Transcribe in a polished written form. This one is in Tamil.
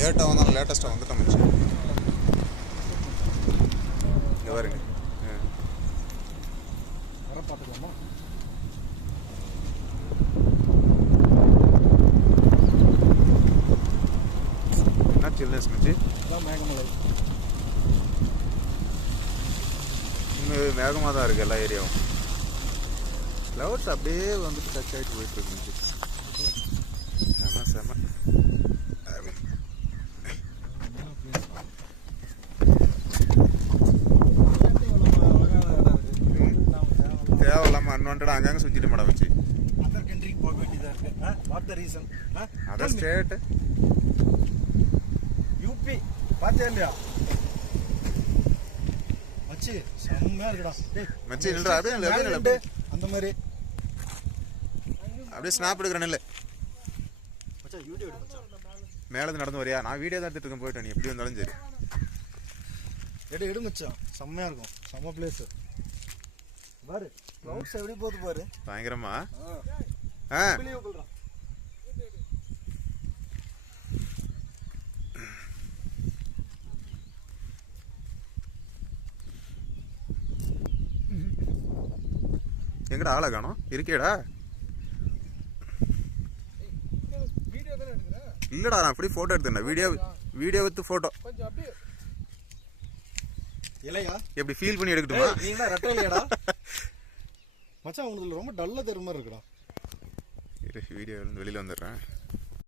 லேட்டாக வந்தாலும் லேட்டஸ்ட்டாக வந்துட்டோம் மச்சி. இங்கே பாருங்க. வர பார்த்துக்கலாமா? என்ன சில்னஸ் மச்சி? இதான் மேகமலை. இங்கே மேகமாக தான் இருக்குது எல்லா ஏரியாவும். கிளவுட்ஸ் அப்படியே வந்துட்டு டச் ஆகிட்டு போயிட்டுருக்கு மச்சி. செம செம. தேவையில்லாமல் அன்வான்டா அங்கங்கே சுற்றிட்டு மேடம் வச்சு அதர் கண்ட்ரிக்கு போக வேண்டியதாக இருக்கு. What the reason? Other state UP பார்த்தியா இல்லையா மச்சி? செம்மையா இருக்குடா மச்சி. நில்றா அப்படியே அந்த மாதிரி அப்படியே ஸ்னாப் எடுக்கிறேன். இல்லை மச்சான் வீடியோ எடு மச்சான். மேலே நடந்து வரியா? நான் வீடியோ தான் எடுத்துட்டு இருக்கேன். போயிட்டேன். நீ எப்படி வந்தாலும் சரி எடு மச்சான். செம்மையா இருக்கும். செம்ம பிளேஸ் பாரு. கிளவுட்ஸ் எப்படி போகுது பாரு. பயங்கரமா. எங்கடா ஆளை காணோம்? இருக்கேடா. இல்லடா நான் அப்படி போட்டோ எடுத்தேன். Video with photo. இல்லையா எப்படி ஃபீல் பண்ணி எடுக்கட்டுமா? நீங்களா ரெட்டை இல்லையாடா மச்சான்? உங்களுக்கு ரொம்ப டல்லா தெரு மாதிரி இருக்குடா. வீடியோ வெளியில வந்துடுறேன்.